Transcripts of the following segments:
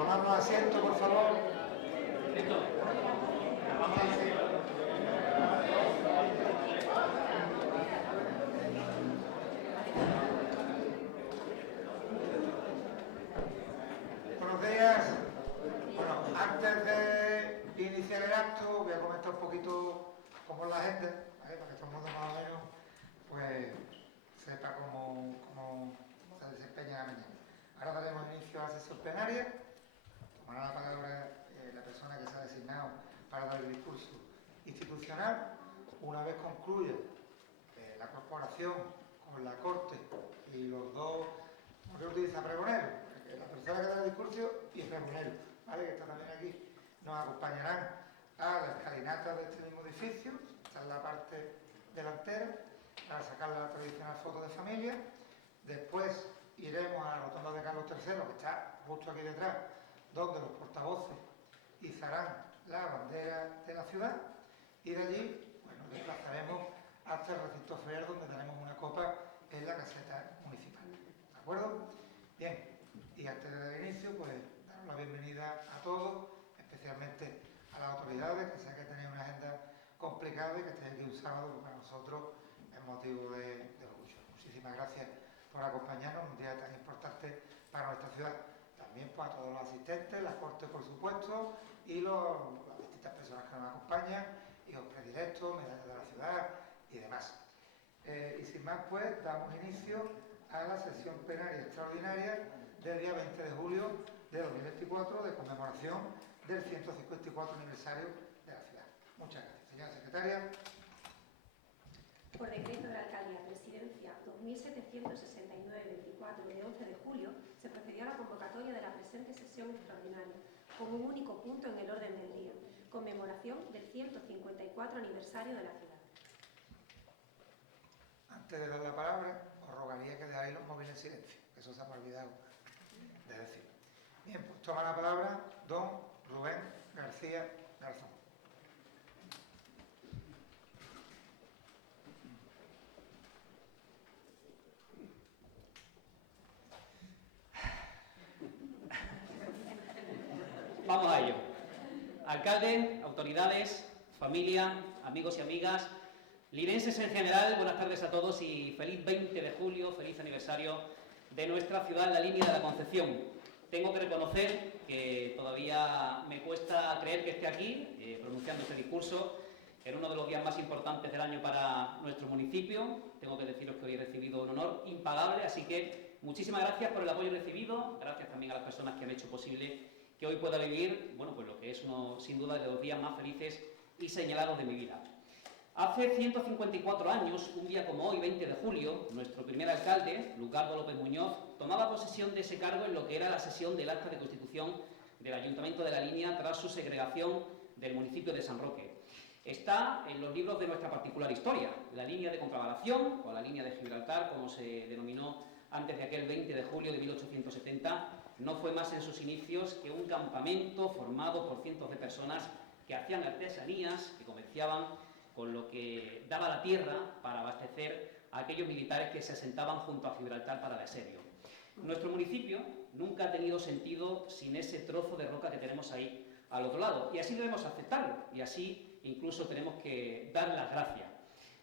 Tomamos asiento, por favor. Buenos días. Bueno, antes de iniciar el acto, voy a comentar un poquito cómo es la agenda, ¿vale? Para que todo el mundo más o menos pues sepa cómo se desempeña la mañana. Ahora daremos inicio a la sesión plenaria. Tomará la palabra la persona que se ha designado para dar el discurso institucional. Una vez concluya la corporación con la Corte y los dos, ¿cómo se utiliza? Pregoneros, la persona que da el discurso y el pregonero, ¿vale? Que está también aquí, nos acompañarán a la escalinata de este mismo edificio. Esta es la parte delantera, para sacar la tradicional foto de familia. Después iremos a la rotonda de Carlos III, que está justo aquí detrás, donde los portavoces izarán la bandera de la ciudad, y de allí, bueno, desplazaremos hasta el recinto ferial, donde daremos una copa en la caseta municipal. ¿De acuerdo? Bien, y antes de dar inicio, pues daros la bienvenida a todos, especialmente a las autoridades, que sé que tenéis una agenda complicada y que estéis aquí un sábado, pues para nosotros es motivo de orgullo. Muchísimas gracias por acompañarnos en un día tan importante para nuestra ciudad. También pues, a todos los asistentes, la Corte por supuesto, y las distintas personas que nos acompañan, y los predilectos, medallas de la ciudad y demás. Y sin más, pues damos inicio a la sesión plenaria extraordinaria del día 20 de julio de 2024 de conmemoración del 154 aniversario de la ciudad. Muchas gracias. Señora secretaria. Por decreto de la Alcaldía Presidencia 2769-24 de 11 de julio, se procedió a la convocatoria de la presente sesión extraordinaria, con un único punto en el orden del día, conmemoración del 154 aniversario de la ciudad. Antes de dar la palabra, os rogaría que dejáis los móviles en silencio, que eso se me ha olvidado de decir. Bien, pues toma la palabra don Rubén García Garzón. Vamos a ello. Alcalde, autoridades, familia, amigos y amigas, linenses en general, buenas tardes a todos y feliz 20 de julio, feliz aniversario de nuestra ciudad, la línea de la Concepción. Tengo que reconocer que todavía me cuesta creer que esté aquí, pronunciando este discurso, en uno de los días más importantes del año para nuestro municipio. Tengo que deciros que hoy he recibido un honor impagable, así que muchísimas gracias por el apoyo recibido, gracias también a las personas que han hecho posible que hoy pueda vivir, bueno, pues lo que es uno, sin duda, de los días más felices y señalados de mi vida. Hace 154 años, un día como hoy, 20 de julio, nuestro primer alcalde, Lucardo López Muñoz, tomaba posesión de ese cargo en lo que era la sesión del acta de constitución del Ayuntamiento de La Línea tras su segregación del municipio de San Roque. Está en los libros de nuestra particular historia, la línea de contravalación, o la línea de Gibraltar, como se denominó antes de aquel 20 de julio de 1870, no fue más en sus inicios que un campamento formado por cientos de personas que hacían artesanías, que comerciaban con lo que daba la tierra para abastecer a aquellos militares que se asentaban junto a Gibraltar para el asedio. Nuestro municipio nunca ha tenido sentido sin ese trozo de roca que tenemos ahí al otro lado, y así debemos aceptarlo, y así incluso tenemos que dar las gracias.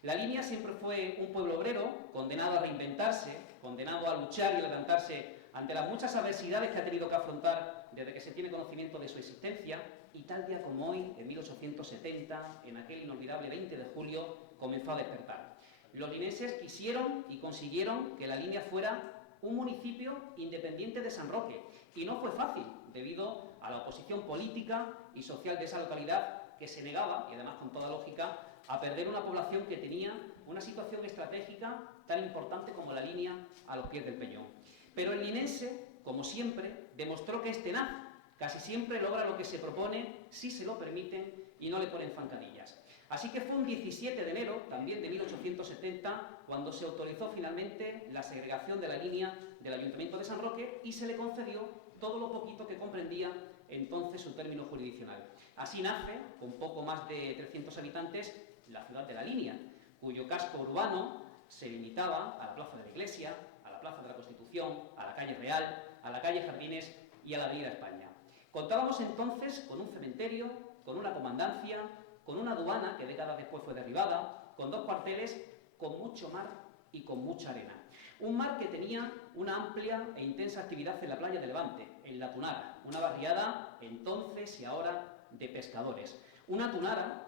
La Línea siempre fue un pueblo obrero, condenado a reinventarse, condenado a luchar y levantarse ante las muchas adversidades que ha tenido que afrontar desde que se tiene conocimiento de su existencia, y tal día como hoy, en 1870, en aquel inolvidable 20 de julio, comenzó a despertar. Los linenses quisieron y consiguieron que La Línea fuera un municipio independiente de San Roque, y no fue fácil, debido a la oposición política y social de esa localidad, que se negaba, y además con toda lógica, a perder una población que tenía una situación estratégica tan importante como La Línea a los pies del Peñón. Pero el linense, como siempre, demostró que es tenaz, casi siempre logra lo que se propone si se lo permiten y no le ponen zancadillas. Así que fue un 17 de enero, también de 1870, cuando se autorizó finalmente la segregación de La Línea del Ayuntamiento de San Roque y se le concedió todo lo poquito que comprendía entonces su término jurisdiccional. Así nace, con poco más de 300 habitantes, la ciudad de La Línea, cuyo casco urbano se limitaba a la Plaza de la Iglesia, a la Plaza de la Constitución, a la calle Real, a la calle Jardines y a la Avenida España. Contábamos entonces con un cementerio, con una comandancia, con una aduana que décadas después fue derribada, con 2 cuarteles, con mucho mar y con mucha arena. Un mar que tenía una amplia e intensa actividad en la playa de Levante, en la Tunara, una barriada entonces y ahora de pescadores. Una Tunara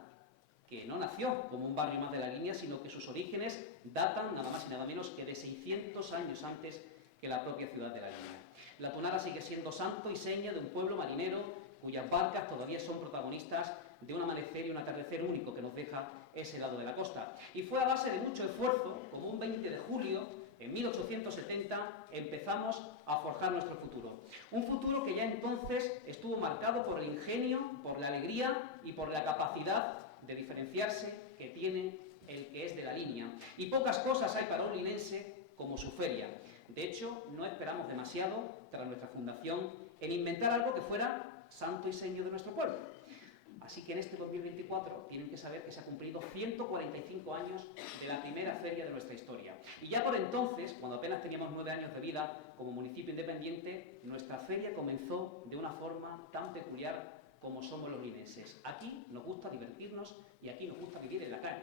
que no nació como un barrio más de la Línea, sino que sus orígenes datan nada más y nada menos que de 600 años antes que la propia ciudad de la Línea. La Tunara sigue siendo santo y seña de un pueblo marinero cuyas barcas todavía son protagonistas de un amanecer y un atardecer único que nos deja ese lado de la costa. Y fue a base de mucho esfuerzo, como un 20 de julio, en 1870, empezamos a forjar nuestro futuro. Un futuro que ya entonces estuvo marcado por el ingenio, por la alegría y por la capacidad de diferenciarse que tiene el que es de la Línea. Y pocas cosas hay para un linense como su feria. De hecho, no esperamos demasiado, tras nuestra fundación, en inventar algo que fuera santo y seña de nuestro pueblo. Así que en este 2024 tienen que saber que se ha cumplido 145 años de la primera feria de nuestra historia. Y ya por entonces, cuando apenas teníamos 9 años de vida como municipio independiente, nuestra feria comenzó de una forma tan peculiar como somos los linenses. Aquí nos gusta divertirnos y aquí nos gusta vivir en la calle.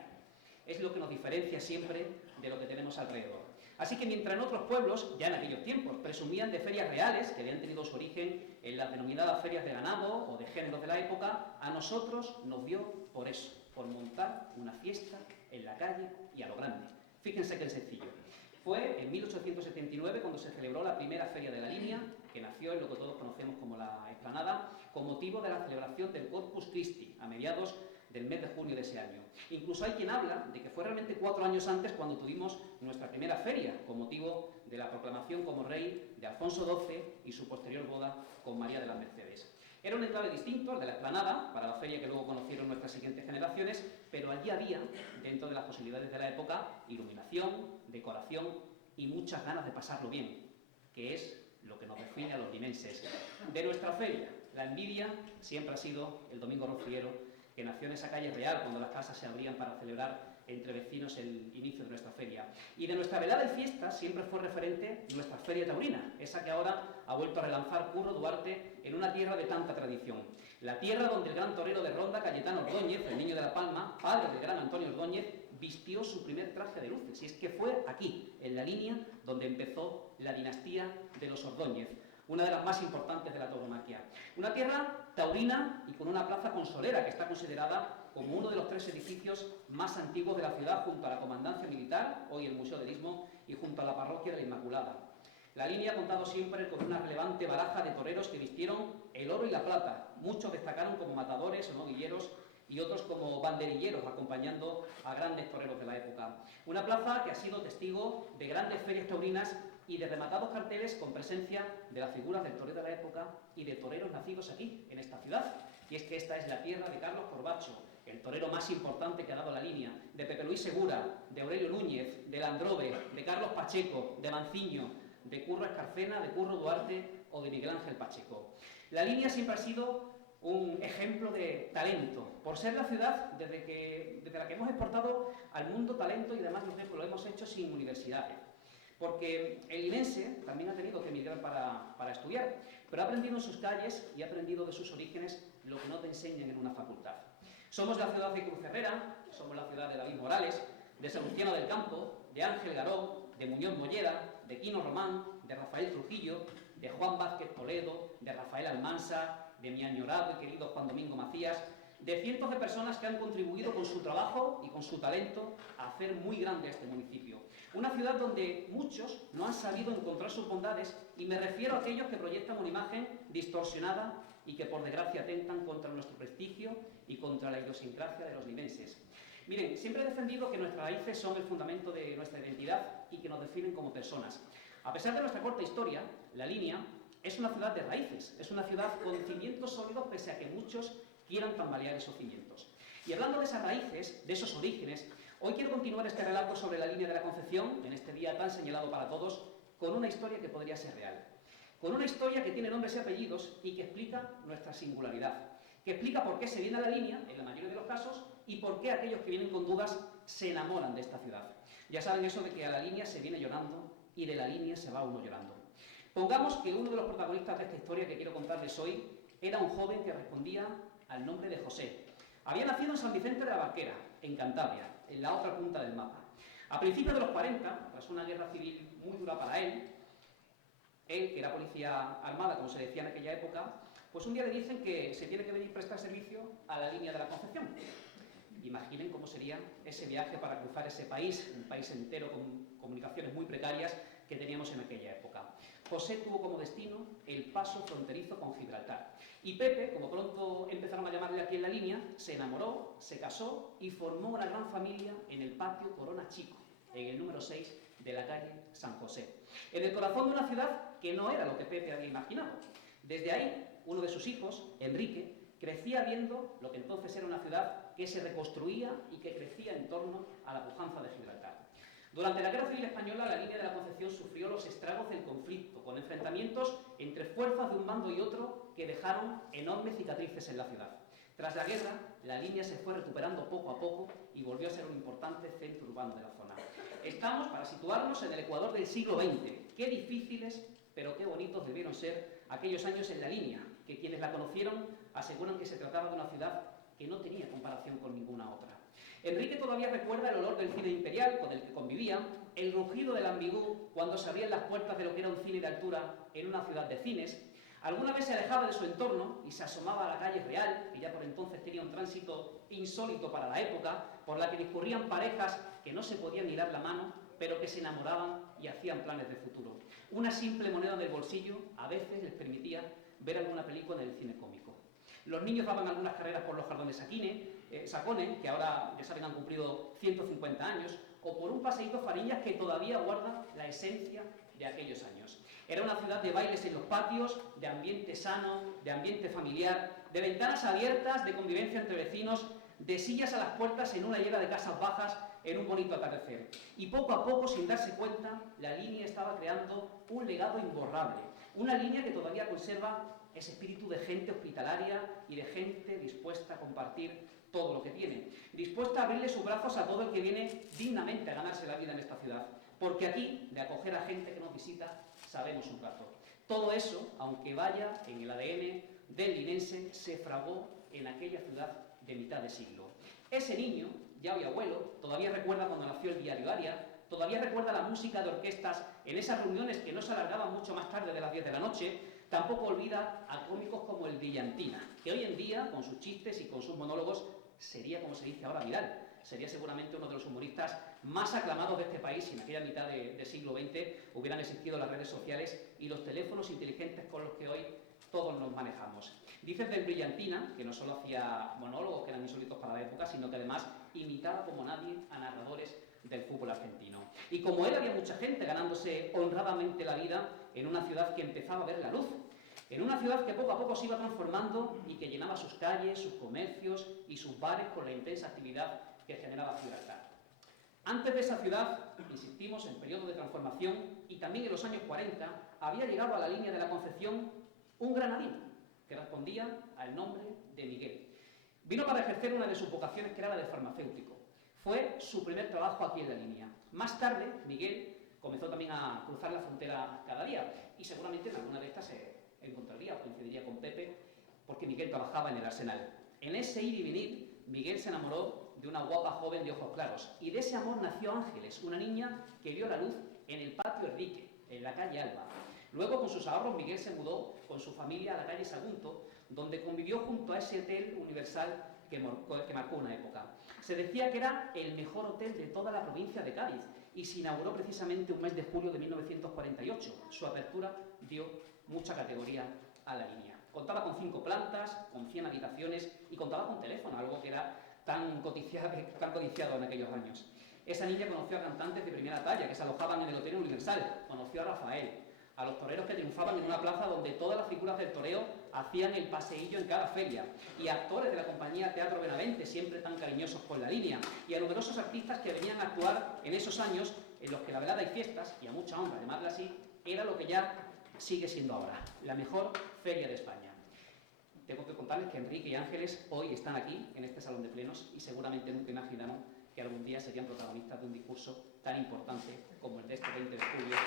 Es lo que nos diferencia siempre de lo que tenemos alrededor. Así que mientras en otros pueblos, ya en aquellos tiempos, presumían de ferias reales, que habían tenido su origen en las denominadas ferias de ganado o de géneros de la época, a nosotros nos dio por eso, por montar una fiesta en la calle y a lo grande. Fíjense qué sencillo. Fue en 1879 cuando se celebró la primera feria de la Línea, que nació en lo que todos conocemos como la Explanada, con motivo de la celebración del Corpus Christi, a mediados del mes de junio de ese año. Incluso hay quien habla de que fue realmente 4 años antes cuando tuvimos nuestra primera feria, con motivo de la proclamación como rey de Alfonso XII y su posterior boda con María de las Mercedes. Era un enclave distinto al de la Explanada, para la feria que luego conocieron nuestras siguientes generaciones, pero allí había, dentro de las posibilidades de la época, iluminación, decoración y muchas ganas de pasarlo bien, que es lo que nos define a los linenses. De nuestra feria, la envidia siempre ha sido el Domingo Rociero, que nació en esa calle real cuando las casas se abrían para celebrar entre vecinos el inicio de nuestra feria. Y de nuestra velada y fiesta siempre fue referente nuestra feria taurina, esa que ahora ha vuelto a relanzar Curro Duarte en una tierra de tanta tradición. La tierra donde el gran torero de Ronda, Cayetano Ordóñez, el niño de la Palma, padre del gran Antonio Ordóñez, vistió su primer traje de luces. Y es que fue aquí, en la Línea, donde empezó la dinastía de los Ordóñez, una de las más importantes de la tauromaquia. Una tierra taurina y con una plaza consolera que está considerada como uno de los 3 edificios más antiguos de la ciudad, junto a la Comandancia Militar, hoy el Museo del Istmo, y junto a la Parroquia de la Inmaculada. La Línea ha contado siempre con una relevante baraja de toreros que vistieron el oro y la plata. Muchos destacaron como matadores o noguilleros y otros como banderilleros, acompañando a grandes toreros de la época. Una plaza que ha sido testigo de grandes ferias taurinas y de rematados carteles con presencia de las figuras del torero de la época y de toreros nacidos aquí, en esta ciudad. Y es que esta es la tierra de Carlos Corbacho, el torero más importante que ha dado la Línea, de Pepe Luis Segura, de Aurelio Núñez, de Landrove, de Carlos Pacheco, de Manciño, de Curro Escarcena, de Curro Duarte o de Miguel Ángel Pacheco. La Línea siempre ha sido un ejemplo de talento, por ser la ciudad desde la que hemos exportado al mundo talento y además lo hemos hecho sin universidades. Porque el linense también ha tenido que emigrar para estudiar, pero ha aprendido en sus calles y ha aprendido de sus orígenes lo que no te enseñan en una facultad. Somos la ciudad de Cruz Herrera, somos la ciudad de David Morales, de Salustiano del Campo, de Ángel Garó, de Muñoz Mollera, de Quino Román, de Rafael Trujillo, de Juan Vázquez Toledo, de Rafael Almansa, de mi añorado y querido Juan Domingo Macías, de cientos de personas que han contribuido con su trabajo y con su talento a hacer muy grande este municipio. Una ciudad donde muchos no han sabido encontrar sus bondades, y me refiero a aquellos que proyectan una imagen distorsionada y que por desgracia atentan contra nuestro prestigio y contra la idiosincrasia de los linenses. Miren, siempre he defendido que nuestras raíces son el fundamento de nuestra identidad y que nos definen como personas. A pesar de nuestra corta historia, La Línea es una ciudad de raíces, es una ciudad con cimientos sólidos pese a que muchos quieran tambalear esos cimientos. Y hablando de esas raíces, de esos orígenes, hoy quiero continuar este relato sobre la Línea de la Concepción, en este día tan señalado para todos, con una historia que podría ser real. Con una historia que tiene nombres y apellidos y que explica nuestra singularidad, que explica por qué se viene a la Línea, en la mayoría de los casos, y por qué aquellos que vienen con dudas se enamoran de esta ciudad. Ya saben eso de que a la Línea se viene llorando y de la Línea se va uno llorando. Pongamos que uno de los protagonistas de esta historia que quiero contarles hoy Era un joven que respondía al nombre de José. Había nacido en San Vicente de la Barquera, en Cantabria, en la otra punta del mapa. A principios de los 40, tras una guerra civil muy dura para él, que era policía armada, como se decía en aquella época, pues un día le dicen que se tiene que venir a prestar servicio a la línea de la Concepción. Imaginen cómo sería ese viaje para cruzar ese país, un país entero con comunicaciones muy precarias que teníamos en aquella época. José tuvo como destino el paso fronterizo con Gibraltar. Y Pepe, como pronto empezaron a llamarle aquí en la línea, se enamoró, se casó y formó una gran familia en el patio Corona Chico, en el número 6 de la calle San José, en el corazón de una ciudad que no era lo que Pepe había imaginado. Desde ahí, uno de sus hijos, Enrique, crecía viendo lo que entonces era una ciudad que se reconstruía y que crecía en torno a la pujanza de Gibraltar. Durante la Guerra Civil Española, la línea de la Concepción sufrió los estragos del conflicto, con enfrentamientos entre fuerzas de un bando y otro que dejaron enormes cicatrices en la ciudad. Tras la guerra, la línea se fue recuperando poco a poco y volvió a ser un importante centro urbano de la zona. Estamos, para situarnos, en el Ecuador del siglo XX. Qué difíciles, pero qué bonitos debieron ser aquellos años en la línea, que quienes la conocieron aseguran que se trataba de una ciudad que no tenía comparación con ninguna otra. Enrique todavía recuerda el olor del cine imperial con el que convivía, el rugido del ambigú cuando se abrían las puertas de lo que era un cine de altura en una ciudad de cines. Alguna vez se alejaba de su entorno y se asomaba a la calle Real, que ya por entonces tenía un tránsito insólito para la época, por la que discurrían parejas que no se podían ni dar la mano, pero que se enamoraban y hacían planes de futuro. Una simple moneda en el bolsillo a veces les permitía ver alguna película en el cine cómico. Los niños daban algunas carreras por los jardones Sacones, que ahora, ya saben, han cumplido 150 años, o por un paseíto Fariñas que todavía guarda la esencia de aquellos años. Era una ciudad de bailes en los patios, de ambiente sano, de ambiente familiar, de ventanas abiertas, de convivencia entre vecinos, de sillas a las puertas en una hilera de casas bajas en un bonito atardecer. Y poco a poco, sin darse cuenta, la línea estaba creando un legado imborrable. Una línea que todavía conserva ese espíritu de gente hospitalaria y de gente dispuesta a compartir todo lo que tiene, dispuesta a abrirle sus brazos a todo el que viene dignamente a ganarse la vida en esta ciudad, porque aquí, de acoger a gente que nos visita, sabemos un rato. Todo eso, aunque vaya en el ADN del linense, se fraguó en aquella ciudad de mitad de siglo. Ese niño, ya hoy abuelo, todavía recuerda cuando nació el diario Aria, todavía recuerda la música de orquestas en esas reuniones que no se alargaban mucho más tarde de las 10 de la noche. Tampoco olvida a cómicos como el Brillantina, que hoy en día, con sus chistes y con sus monólogos, sería, como se dice ahora, viral. Sería seguramente uno de los humoristas más aclamados de este país si en aquella mitad del siglo XX hubieran existido las redes sociales y los teléfonos inteligentes con los que hoy todos nos manejamos. Dicen del Brillantina que no solo hacía monólogos que eran insólitos para la época, sino que además imitaba como nadie a narradores del fútbol argentino. Y como él, había mucha gente ganándose honradamente la vida en una ciudad que empezaba a ver la luz, en una ciudad que poco a poco se iba transformando y que llenaba sus calles, sus comercios y sus bares con la intensa actividad que generaba Gibraltar. Antes de esa ciudad, insistimos, en periodo de transformación y también en los años 40, había llegado a la línea de la Concepción un granadino que respondía al nombre de Miguel. Vino para ejercer una de sus vocaciones, que era la de farmacéutico. Fue su primer trabajo aquí en la línea. Más tarde, Miguel comenzó también a cruzar la frontera cada día y seguramente en alguna de estas se encontraría o coincidiría con Pepe, porque Miguel trabajaba en el Arsenal. En ese ir y venir, Miguel se enamoró de una guapa joven de ojos claros y de ese amor nació Ángeles, una niña que vio la luz en el patio Enrique, en la calle Alba. Luego, con sus ahorros, Miguel se mudó con su familia a la calle Sagunto, donde convivió junto a ese hotel universal que marcó una época. Se decía que era el mejor hotel de toda la provincia de Cádiz y se inauguró precisamente un mes de julio de 1948. Su apertura dio mucha categoría a la línea. Contaba con 5 plantas, con 100 habitaciones y contaba con teléfono, algo que era tan codiciado en aquellos años. Esa niña conoció a cantantes de primera talla que se alojaban en el Hotel Universal. Conoció a Rafael, a los toreros que triunfaban en una plaza donde todas las figuras del toreo hacían el paseillo en cada feria, y a actores de la compañía Teatro Benavente, siempre tan cariñosos con la línea, y a numerosos artistas que venían a actuar en esos años en los que la velada y fiestas, y a mucha honra, llamarla así, era lo que ya sigue siendo ahora, la mejor feria de España. Tengo que contarles que Enrique y Ángeles hoy están aquí, en este salón de plenos, y seguramente nunca imaginaron que algún día serían protagonistas de un discurso tan importante como el de este 20 de julio.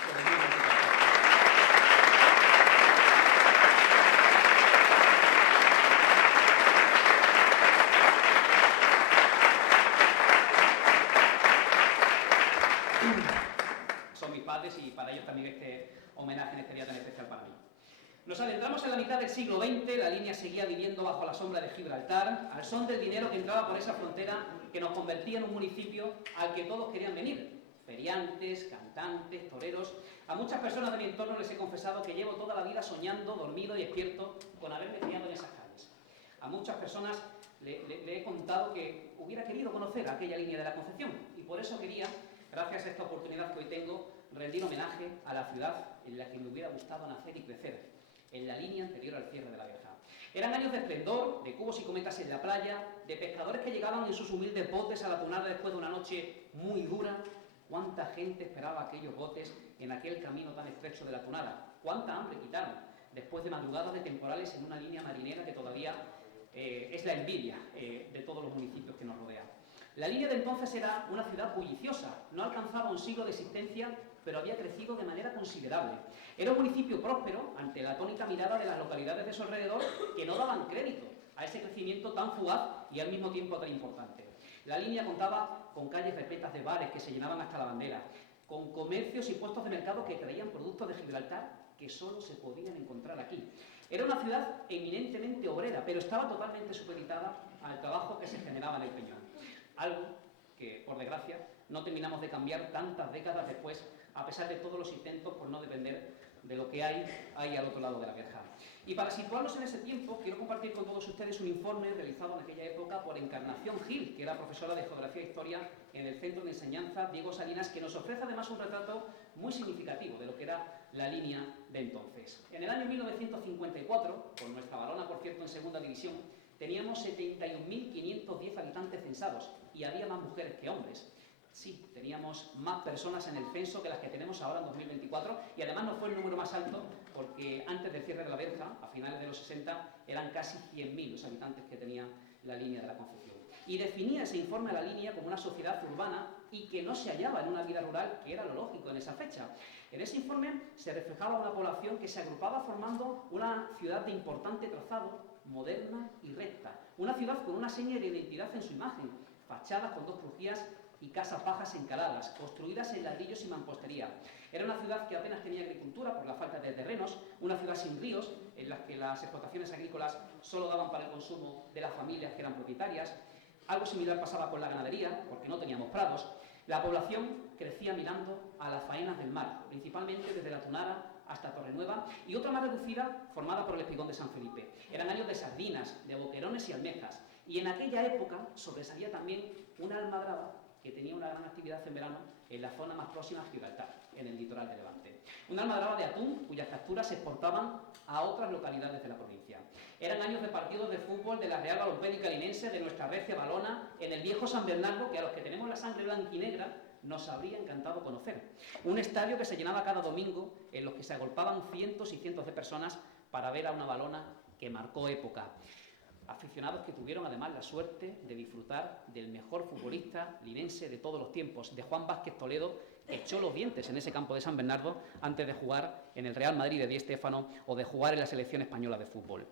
Nos adentramos en la mitad del siglo XX, la línea seguía viviendo bajo la sombra de Gibraltar, al son del dinero que entraba por esa frontera que nos convertía en un municipio al que todos querían venir. Feriantes, cantantes, toreros. A muchas personas de mi entorno les he confesado que llevo toda la vida soñando, dormido y despierto con haberme criado en esas calles. A muchas personas le he contado que hubiera querido conocer aquella línea de la Concepción y por eso quería, gracias a esta oportunidad que hoy tengo, rendir homenaje a la ciudad en la que me hubiera gustado nacer y crecer, en la línea anterior al cierre de la verja. Eran años de esplendor, de cubos y cometas en la playa, de pescadores que llegaban en sus humildes botes a la tunada después de una noche muy dura. ¿Cuánta gente esperaba aquellos botes en aquel camino tan estrecho de la tunada? ¿Cuánta hambre quitaron después de madrugadas de temporales en una línea marinera que todavía es la envidia de todos los municipios que nos rodean? La línea de entonces era una ciudad bulliciosa, no alcanzaba un siglo de existencia, pero había crecido de manera considerable. Era un municipio próspero ante la atónita mirada de las localidades de su alrededor que no daban crédito a ese crecimiento tan fugaz y al mismo tiempo tan importante. La línea contaba con calles repletas de bares que se llenaban hasta la bandera, con comercios y puestos de mercado que traían productos de Gibraltar que solo se podían encontrar aquí. Era una ciudad eminentemente obrera, pero estaba totalmente supeditada al trabajo que se generaba en el Peñón. Algo que, por desgracia, no terminamos de cambiar tantas décadas después, a pesar de todos los intentos por no depender de lo que hay ahí al otro lado de la verja. Y para situarnos en ese tiempo, quiero compartir con todos ustedes un informe realizado en aquella época por Encarnación Gil, que era profesora de Geografía e Historia en el Centro de Enseñanza Diego Salinas, que nos ofrece además un retrato muy significativo de lo que era la línea de entonces. En el año 1954, con nuestra Valona, por cierto, en segunda división, teníamos 71.510 habitantes censados y había más mujeres que hombres. Sí, teníamos más personas en el censo que las que tenemos ahora en 2024 y además no fue el número más alto porque antes del cierre de la verja, a finales de los 60, eran casi 100.000 los habitantes que tenía la línea de la Concepción. Y definía ese informe a la línea como una sociedad urbana y que no se hallaba en una vida rural, que era lo lógico en esa fecha. En ese informe se reflejaba una población que se agrupaba formando una ciudad de importante trazado, moderna y recta. Una ciudad con una seña de identidad en su imagen, fachadas con 2 crujías y casas bajas encaladas, construidas en ladrillos y mampostería. Era una ciudad que apenas tenía agricultura por la falta de terrenos, una ciudad sin ríos, en la que las explotaciones agrícolas solo daban para el consumo de las familias que eran propietarias. Algo similar pasaba con la ganadería, porque no teníamos prados. La población crecía mirando a las faenas del mar, principalmente desde la Tunara hasta Torrenueva, y otra más reducida formada por el espigón de San Felipe. Eran años de sardinas, de boquerones y almejas, y en aquella época sobresalía también una almadraba que tenía una gran actividad en verano en la zona más próxima a Gibraltar, en el litoral de Levante. Una almadraba de atún cuyas capturas se exportaban a otras localidades de la provincia. Eran años de partidos de fútbol de la Real Balompédica Linense, de nuestra recia Valona, en el viejo San Bernardo, que a los que tenemos la sangre blanquinegra nos habría encantado conocer. Un estadio que se llenaba cada domingo, en los que se agolpaban cientos y cientos de personas para ver a una Valona que marcó época. Aficionados que tuvieron además la suerte de disfrutar del mejor futbolista linense de todos los tiempos, de Juan Vázquez Toledo, que echó los dientes en ese campo de San Bernardo antes de jugar en el Real Madrid de Di Stéfano o de jugar en la selección española de fútbol.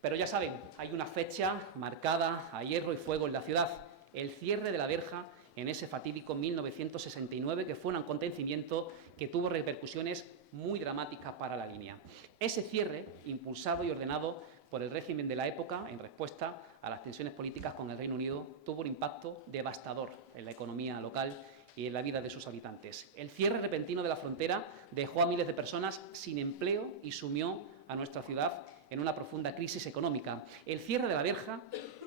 Pero ya saben, hay una fecha marcada a hierro y fuego en la ciudad, el cierre de la verja en ese fatídico 1969, que fue un acontecimiento que tuvo repercusiones muy dramáticas para la línea. Ese cierre, impulsado y ordenado por el régimen de la época, en respuesta a las tensiones políticas con el Reino Unido, tuvo un impacto devastador en la economía local y en la vida de sus habitantes. El cierre repentino de la frontera dejó a miles de personas sin empleo y sumió a nuestra ciudad en una profunda crisis económica. El cierre de la verja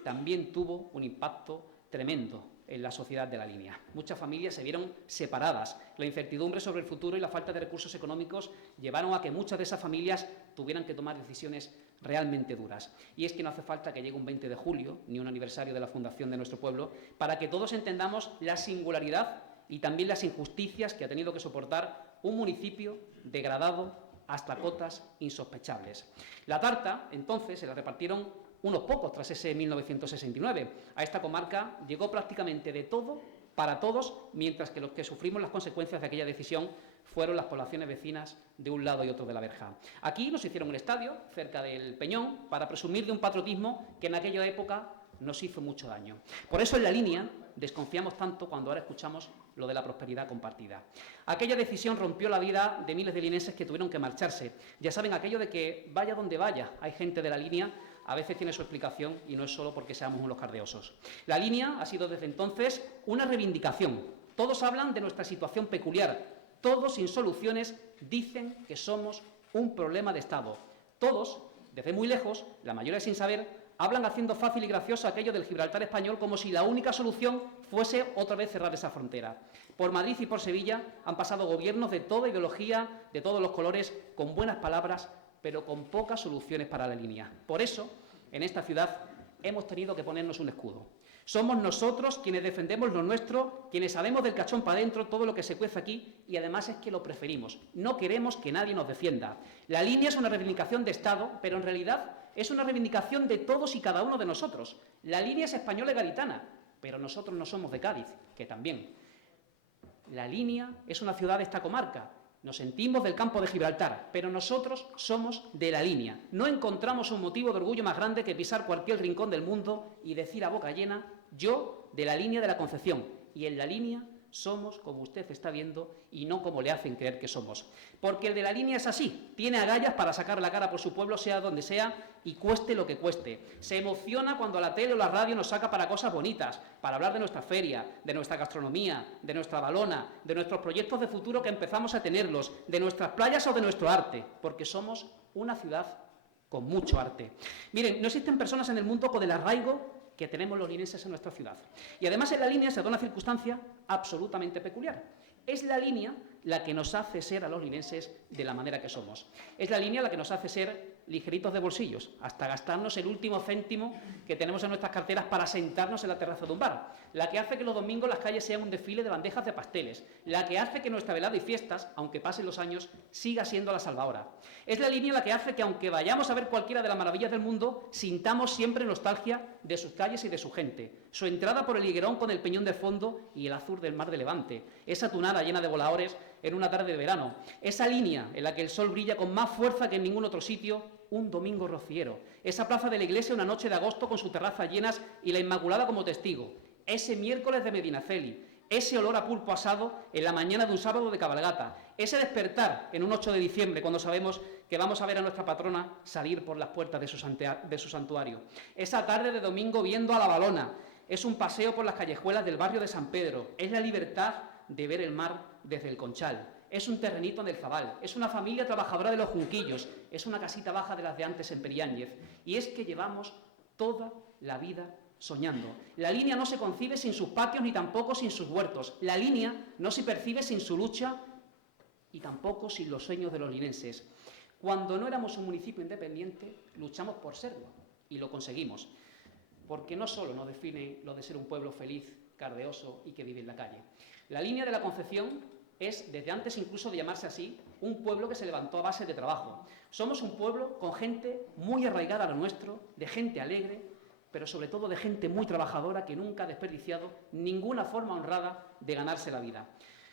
también tuvo un impacto tremendo en la sociedad de la línea. Muchas familias se vieron separadas. La incertidumbre sobre el futuro y la falta de recursos económicos llevaron a que muchas de esas familias tuvieran que tomar decisiones realmente duras. Y es que no hace falta que llegue un 20 de julio, ni un aniversario de la fundación de nuestro pueblo, para que todos entendamos la singularidad y también las injusticias que ha tenido que soportar un municipio degradado hasta cotas insospechables. La tarta, entonces, se la repartieron unos pocos tras ese 1969. A esta comarca llegó prácticamente de todo para todos, mientras que los que sufrimos las consecuencias de aquella decisión fueron las poblaciones vecinas de un lado y otro de la verja. Aquí nos hicieron un estadio, cerca del Peñón, para presumir de un patriotismo que en aquella época nos hizo mucho daño. Por eso en la línea desconfiamos tanto cuando ahora escuchamos lo de la prosperidad compartida. Aquella decisión rompió la vida de miles de linenses que tuvieron que marcharse. Ya saben, aquello de que vaya donde vaya, hay gente de la línea, a veces tiene su explicación y no es solo porque seamos unos cardeosos. La línea ha sido desde entonces una reivindicación. Todos hablan de nuestra situación peculiar, todos sin soluciones dicen que somos un problema de Estado. Todos, desde muy lejos, la mayoría sin saber, hablan haciendo fácil y gracioso aquello del Gibraltar español como si la única solución fuese otra vez cerrar esa frontera. Por Madrid y por Sevilla han pasado gobiernos de toda ideología, de todos los colores, con buenas palabras, pero con pocas soluciones para la línea. Por eso, en esta ciudad, hemos tenido que ponernos un escudo. Somos nosotros quienes defendemos lo nuestro, quienes sabemos del cachón para adentro todo lo que se cuece aquí y además es que lo preferimos. No queremos que nadie nos defienda. La línea es una reivindicación de Estado, pero en realidad es una reivindicación de todos y cada uno de nosotros. La línea es española y gaditana, pero nosotros no somos de Cádiz, que también. La línea es una ciudad de esta comarca. Nos sentimos del campo de Gibraltar, pero nosotros somos de la línea. No encontramos un motivo de orgullo más grande que pisar cualquier rincón del mundo y decir a boca llena, yo de la línea de la Concepción, y en la línea somos como usted está viendo y no como le hacen creer que somos. Porque el de la línea es así, tiene agallas para sacar la cara por su pueblo, sea donde sea, y cueste lo que cueste. Se emociona cuando la tele o la radio nos saca para cosas bonitas, para hablar de nuestra feria, de nuestra gastronomía, de nuestra balona, de nuestros proyectos de futuro que empezamos a tenerlos, de nuestras playas o de nuestro arte, porque somos una ciudad con mucho arte. Miren, no existen personas en el mundo con el arraigo que tenemos los linenses en nuestra ciudad. Y además en la línea se da una circunstancia absolutamente peculiar. Es la línea la que nos hace ser a los linenses de la manera que somos. Es la línea la que nos hace ser ligeritos de bolsillos, hasta gastarnos el último céntimo que tenemos en nuestras carteras para sentarnos en la terraza de un bar. La que hace que los domingos las calles sean un desfile de bandejas de pasteles. La que hace que nuestra velada y fiestas, aunque pasen los años, siga siendo la salvahora. Es la línea la que hace que, aunque vayamos a ver cualquiera de las maravillas del mundo, sintamos siempre nostalgia de sus calles y de su gente. Su entrada por el higuerón con el peñón de fondo y el azul del mar de Levante. Esa tunada llena de voladores en una tarde de verano. Esa línea en la que el sol brilla con más fuerza que en ningún otro sitio un domingo rociero. Esa plaza de la iglesia una noche de agosto con sus terrazas llenas y la Inmaculada como testigo. Ese miércoles de Medinaceli. Ese olor a pulpo asado en la mañana de un sábado de cabalgata. Ese despertar en un 8 de diciembre cuando sabemos que vamos a ver a nuestra patrona salir por las puertas de su santuario. Esa tarde de domingo viendo a la Balona. Es un paseo por las callejuelas del barrio de San Pedro. Es la libertad de ver el mar desde el Conchal. Es un terrenito en el Zabal. Es una familia trabajadora de los Junquillos. Es una casita baja de las de antes en Periáñez. Y es que llevamos toda la vida soñando. La línea no se concibe sin sus patios ni tampoco sin sus huertos. La línea no se percibe sin su lucha y tampoco sin los sueños de los linenses. Cuando no éramos un municipio independiente, luchamos por serlo y lo conseguimos. Porque no solo nos define lo de ser un pueblo feliz, cardeoso y que vive en la calle. La línea de la Concepción es, desde antes incluso de llamarse así, un pueblo que se levantó a base de trabajo. Somos un pueblo con gente muy arraigada a lo nuestro, de gente alegre, pero sobre todo de gente muy trabajadora que nunca ha desperdiciado ninguna forma honrada de ganarse la vida.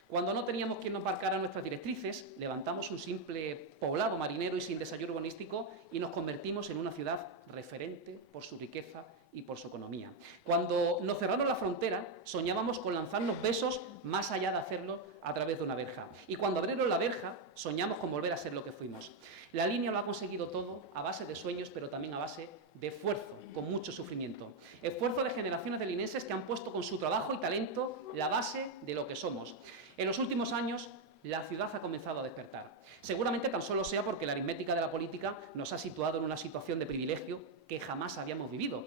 Cuando no teníamos quien nos marcara nuestras directrices, levantamos un simple poblado marinero y sin desarrollo urbanístico y nos convertimos en una ciudad referente por su riqueza y por su economía. Cuando nos cerraron la frontera, soñábamos con lanzarnos besos más allá de hacerlo a través de una verja. Y cuando abrieron la verja, soñamos con volver a ser lo que fuimos. La línea lo ha conseguido todo a base de sueños, pero también a base de esfuerzo, con mucho sufrimiento. Esfuerzo de generaciones de linenses que han puesto con su trabajo y talento la base de lo que somos. En los últimos años, la ciudad ha comenzado a despertar. Seguramente tan solo sea porque la aritmética de la política nos ha situado en una situación de privilegio que jamás habíamos vivido,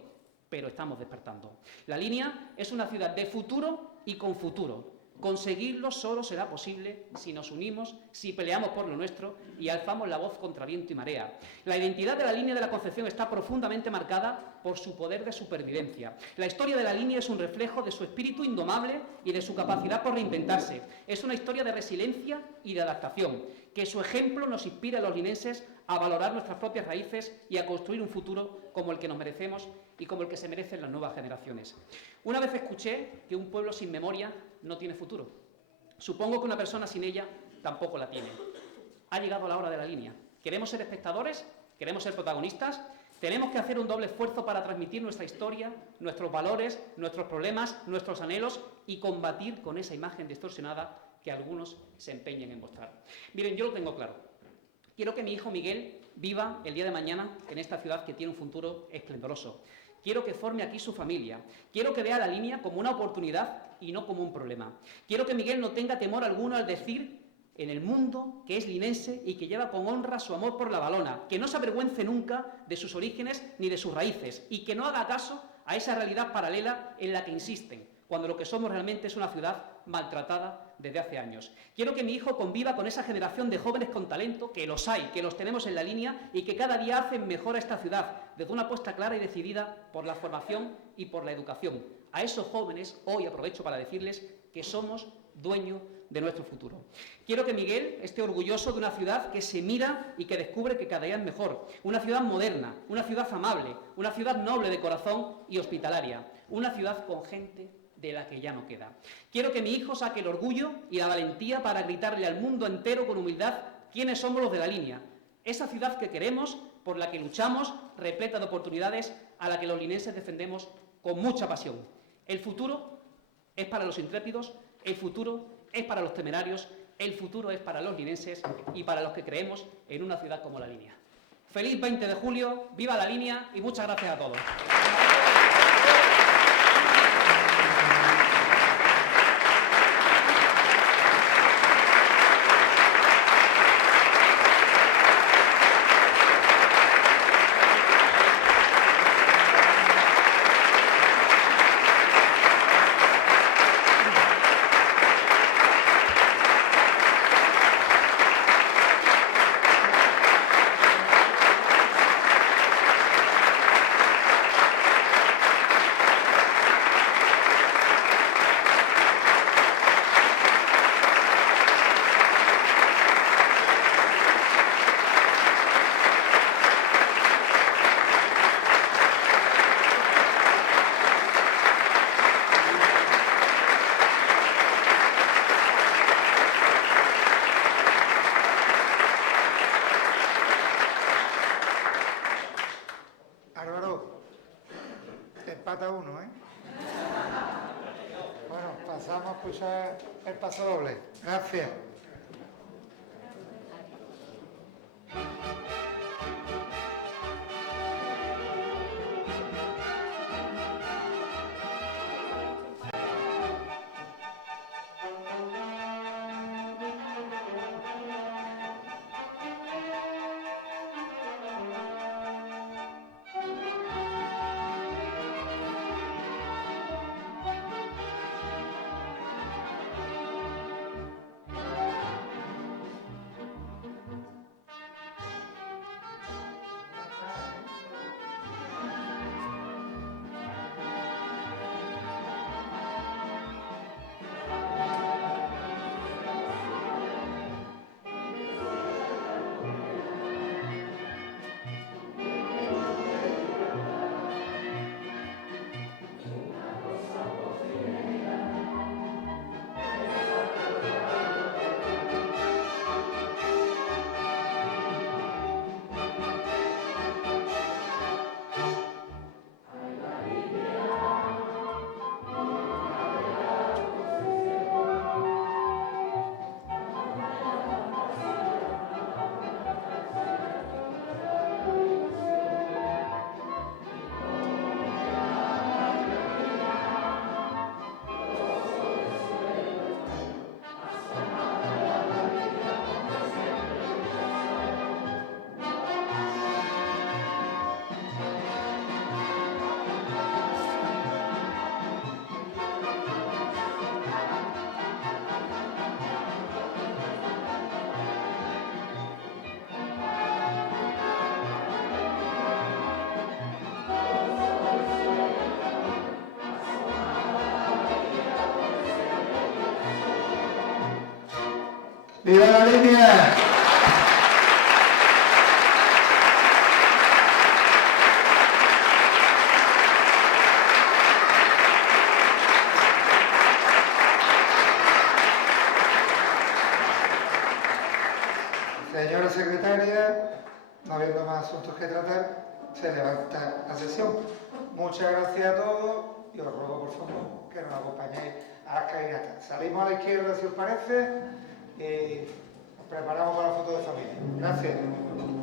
pero estamos despertando. La línea es una ciudad de futuro y con futuro. Conseguirlo solo será posible si nos unimos, si peleamos por lo nuestro y alzamos la voz contra viento y marea. La identidad de la línea de la Concepción está profundamente marcada por su poder de supervivencia. La historia de la línea es un reflejo de su espíritu indomable y de su capacidad por reinventarse. Es una historia de resiliencia y de adaptación. Que su ejemplo nos inspire a los linenses a valorar nuestras propias raíces y a construir un futuro como el que nos merecemos y como el que se merecen las nuevas generaciones. Una vez escuché que un pueblo sin memoria no tiene futuro. Supongo que una persona sin ella tampoco la tiene. Ha llegado la hora de la línea. ¿Queremos ser espectadores? ¿Queremos ser protagonistas? Tenemos que hacer un doble esfuerzo para transmitir nuestra historia, nuestros valores, nuestros problemas, nuestros anhelos y combatir con esa imagen distorsionada que algunos se empeñen en mostrar. Miren, yo lo tengo claro. Quiero que mi hijo Miguel viva el día de mañana en esta ciudad que tiene un futuro esplendoroso. Quiero que forme aquí su familia. Quiero que vea La Línea como una oportunidad y no como un problema. Quiero que Miguel no tenga temor alguno al decir en el mundo que es linense y que lleva con honra su amor por la Valona, que no se avergüence nunca de sus orígenes ni de sus raíces y que no haga caso a esa realidad paralela en la que insisten, cuando lo que somos realmente es una ciudad maltratada desde hace años. Quiero que mi hijo conviva con esa generación de jóvenes con talento, que los hay, que los tenemos en La Línea y que cada día hacen mejor a esta ciudad, desde una apuesta clara y decidida por la formación y por la educación. A esos jóvenes hoy aprovecho para decirles que somos dueños de nuestro futuro. Quiero que Miguel esté orgulloso de una ciudad que se mira y que descubre que cada día es mejor, una ciudad moderna, una ciudad amable, una ciudad noble de corazón y hospitalaria, una ciudad con gente de la que ya no queda. Quiero que mi hijo saque el orgullo y la valentía para gritarle al mundo entero con humildad quiénes somos los de La Línea, esa ciudad que queremos, por la que luchamos, repleta de oportunidades, a la que los linenses defendemos con mucha pasión. El futuro es para los intrépidos, el futuro es para los temerarios, el futuro es para los linenses y para los que creemos en una ciudad como La Línea. Feliz 20 de julio, viva La Línea y muchas gracias a todos. Empata uno, ¿eh? Bueno, pasamos a escuchar el paso doble. Gracias. ¡Viva La Línea! Señora secretaria, no habiendo más asuntos que tratar, se levanta la sesión. Muchas gracias a todos y os ruego por favor que nos acompañéis a las caminatas. Salimos a la izquierda si os parece y nos preparamos para la foto de familia. Gracias.